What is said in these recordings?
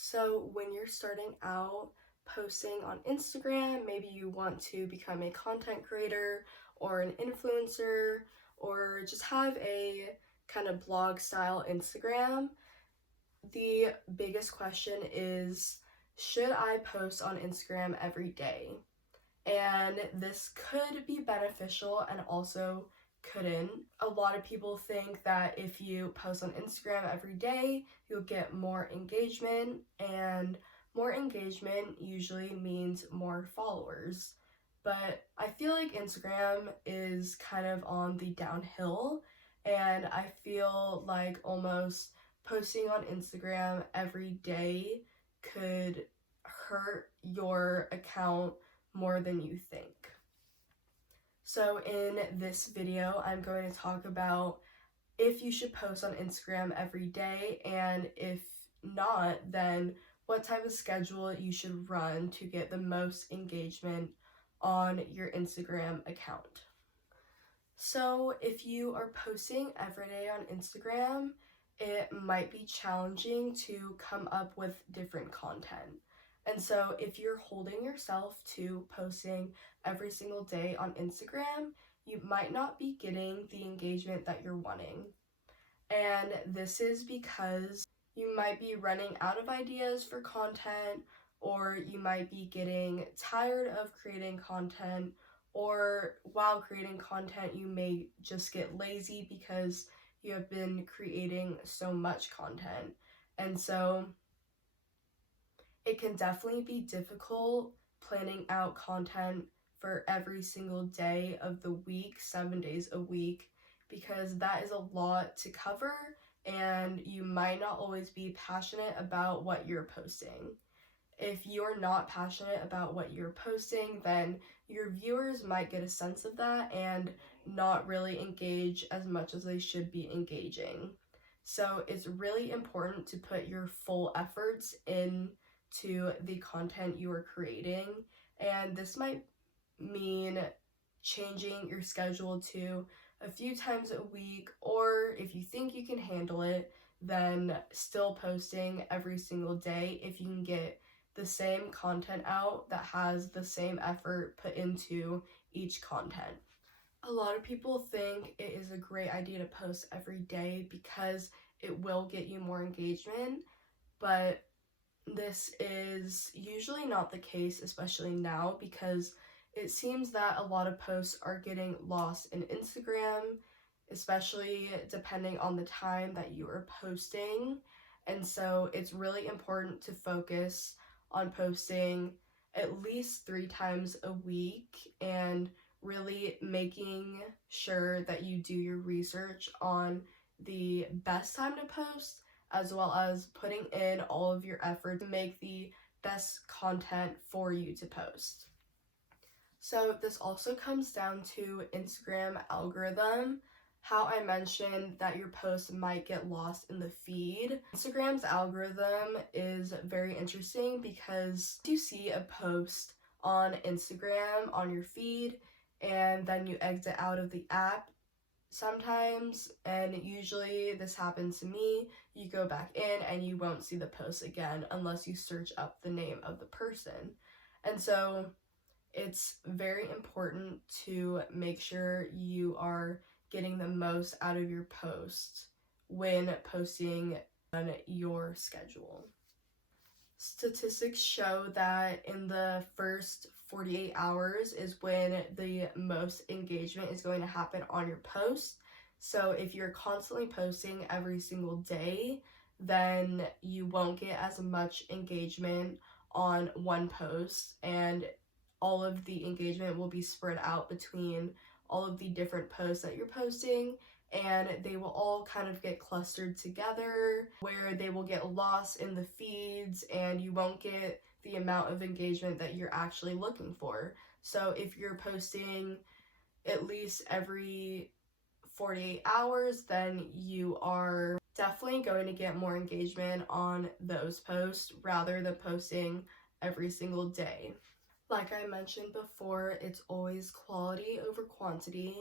So, when you're starting out posting on Instagram, maybe you want to become a content creator or an influencer or just have a kind of blog style Instagram, the biggest question is, should I post on Instagram every day? And this could be beneficial and also couldn't. A lot of people think that if you post on Instagram every day, you'll get more engagement, and more engagement usually means more followers. But I feel like Instagram is kind of on the downhill, and I feel like almost posting on Instagram every day could hurt your account more than you think. So in this video, I'm going to talk about if you should post on Instagram every day, and if not, then what type of schedule you should run to get the most engagement on your Instagram account. So if you are posting every day on Instagram, it might be challenging to come up with different content. And so if you're holding yourself to posting every single day on Instagram, you might not be getting the engagement that you're wanting. And this is because you might be running out of ideas for content, or you might be getting tired of creating content, or while creating content, you may just get lazy because you have been creating so much content. And so it can definitely be difficult planning out content for every single day of the week, 7 days a week, because that is a lot to cover, and you might not always be passionate about what you're posting. If you're not passionate about what you're posting, then your viewers might get a sense of that and not really engage as much as they should be engaging. So it's really important to put your full efforts into the content you are creating, and this might mean changing your schedule to a few times a week, or if you think you can handle it, then still posting every single day if you can get the same content out that has the same effort put into each content. A lot of people think it is a great idea to post every day because it will get you more engagement, but this is usually not the case, especially now, because it seems that a lot of posts are getting lost in Instagram, especially depending on the time that you are posting. And so it's really important to focus on posting at least 3 times a week and really making sure that you do your research on the best time to post, as well as putting in all of your effort to make the best content for you to post. So this also comes down to Instagram algorithm. How I mentioned that your post might get lost in the feed. Instagram's algorithm is very interesting because you see a post on Instagram on your feed and then you exit out of the app sometimes, and usually this happens to me, you go back in and you won't see the post again unless you search up the name of the person. And so it's very important to make sure you are getting the most out of your post when posting on your schedule. Statistics show that in the first 48 hours is when the most engagement is going to happen on your post. So if you're constantly posting every single day, then you won't get as much engagement on one post, and all of the engagement will be spread out between all of the different posts that you're posting, and they will all kind of get clustered together where they will get lost in the feeds and you won't get the amount of engagement that you're actually looking for. So if you're posting at least every 48 hours, then you are definitely going to get more engagement on those posts rather than posting every single day. Like I mentioned before, it's always quality over quantity,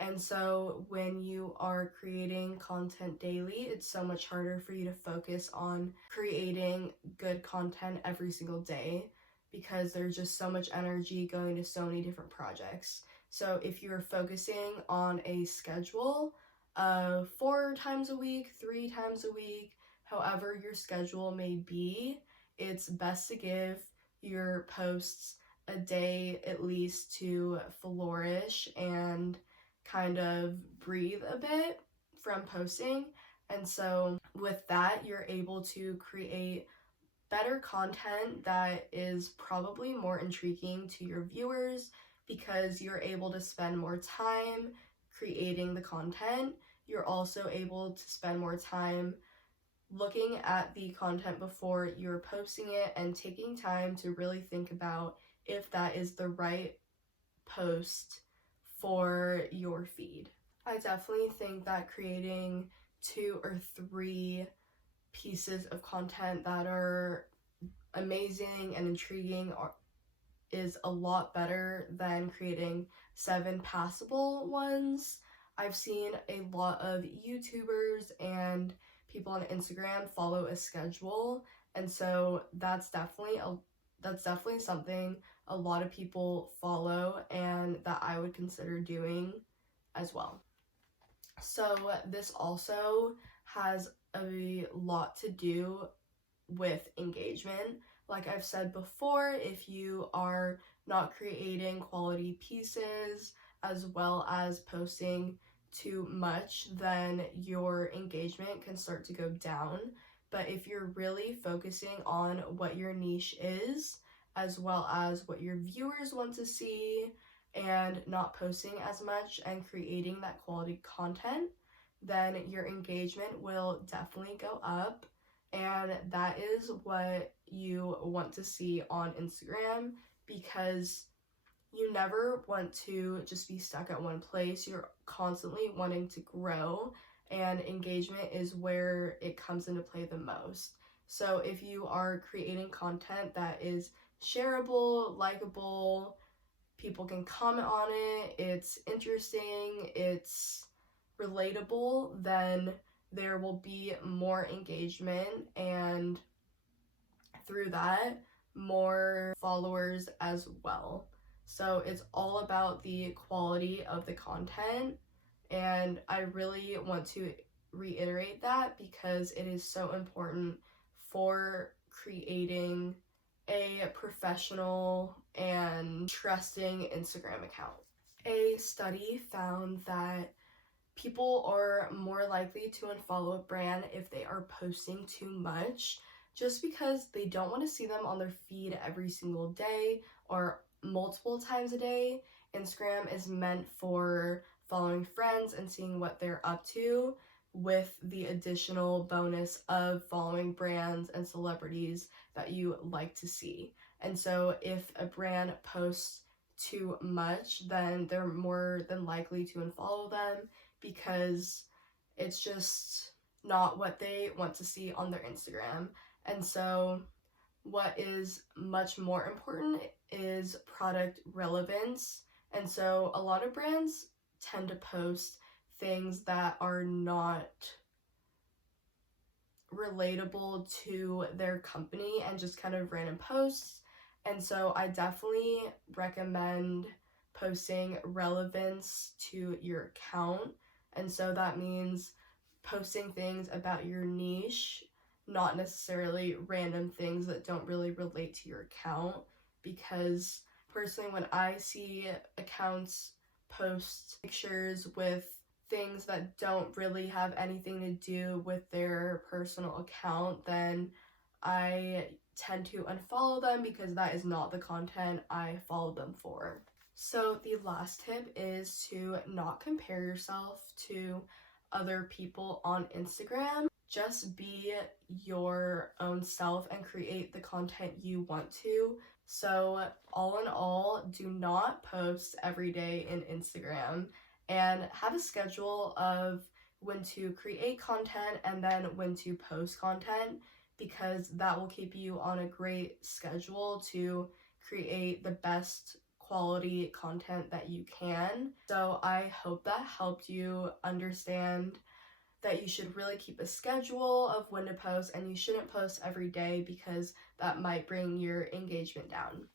And so when you are creating content daily, it's so much harder for you to focus on creating good content every single day because there's just so much energy going to so many different projects. So if you're focusing on a schedule of 4 times a week, 3 times a week, however your schedule may be, it's best to give your posts a day at least to flourish and kind of breathe a bit from posting. And so with that, you're able to create better content that is probably more intriguing to your viewers because you're able to spend more time creating the content. You're also able to spend more time looking at the content before you're posting it and taking time to really think about if that is the right post for your feed. I definitely think that creating 2 or 3 pieces of content that are amazing and intriguing is a lot better than creating 7 passable ones. I've seen a lot of YouTubers and people on Instagram follow a schedule, and so that's definitely something a lot of people follow and that I would consider doing as well. So this also has a lot to do with engagement. Like I've said before, if you are not creating quality pieces as well as posting too much, then your engagement can start to go down. But if you're really focusing on what your niche is, as well as what your viewers want to see, and not posting as much and creating that quality content, then your engagement will definitely go up. And that is what you want to see on Instagram because you never want to just be stuck at one place. You're constantly wanting to grow, and engagement is where it comes into play the most. So if you are creating content that is shareable, likable, people can comment on it, it's interesting, it's relatable, then there will be more engagement, and through that, more followers as well. So it's all about the quality of the content, and I really want to reiterate that because it is so important for creating a professional and trusting Instagram account. A study found that people are more likely to unfollow a brand if they are posting too much, just because they don't want to see them on their feed every single day or multiple times a day. Instagram is meant for following friends and seeing what they're up to, with the additional bonus of following brands and celebrities that you like to see. And so if a brand posts too much, then they're more than likely to unfollow them because it's just not what they want to see on their Instagram. And so what is much more important is product relevance. And so a lot of brands tend to post things that are not relatable to their company and just kind of random posts. And so I definitely recommend posting relevance to your account. And so that means posting things about your niche, not necessarily random things that don't really relate to your account. Because personally, when I see accounts post pictures with things that don't really have anything to do with their personal account, then I tend to unfollow them because that is not the content I follow them for. So the last tip is to not compare yourself to other people on Instagram. Just be your own self and create the content you want to. So all in all, do not post every day in Instagram, and have a schedule of when to create content and then when to post content, because that will keep you on a great schedule to create the best quality content that you can. So I hope that helped you understand that you should really keep a schedule of when to post, and you shouldn't post every day because that might bring your engagement down.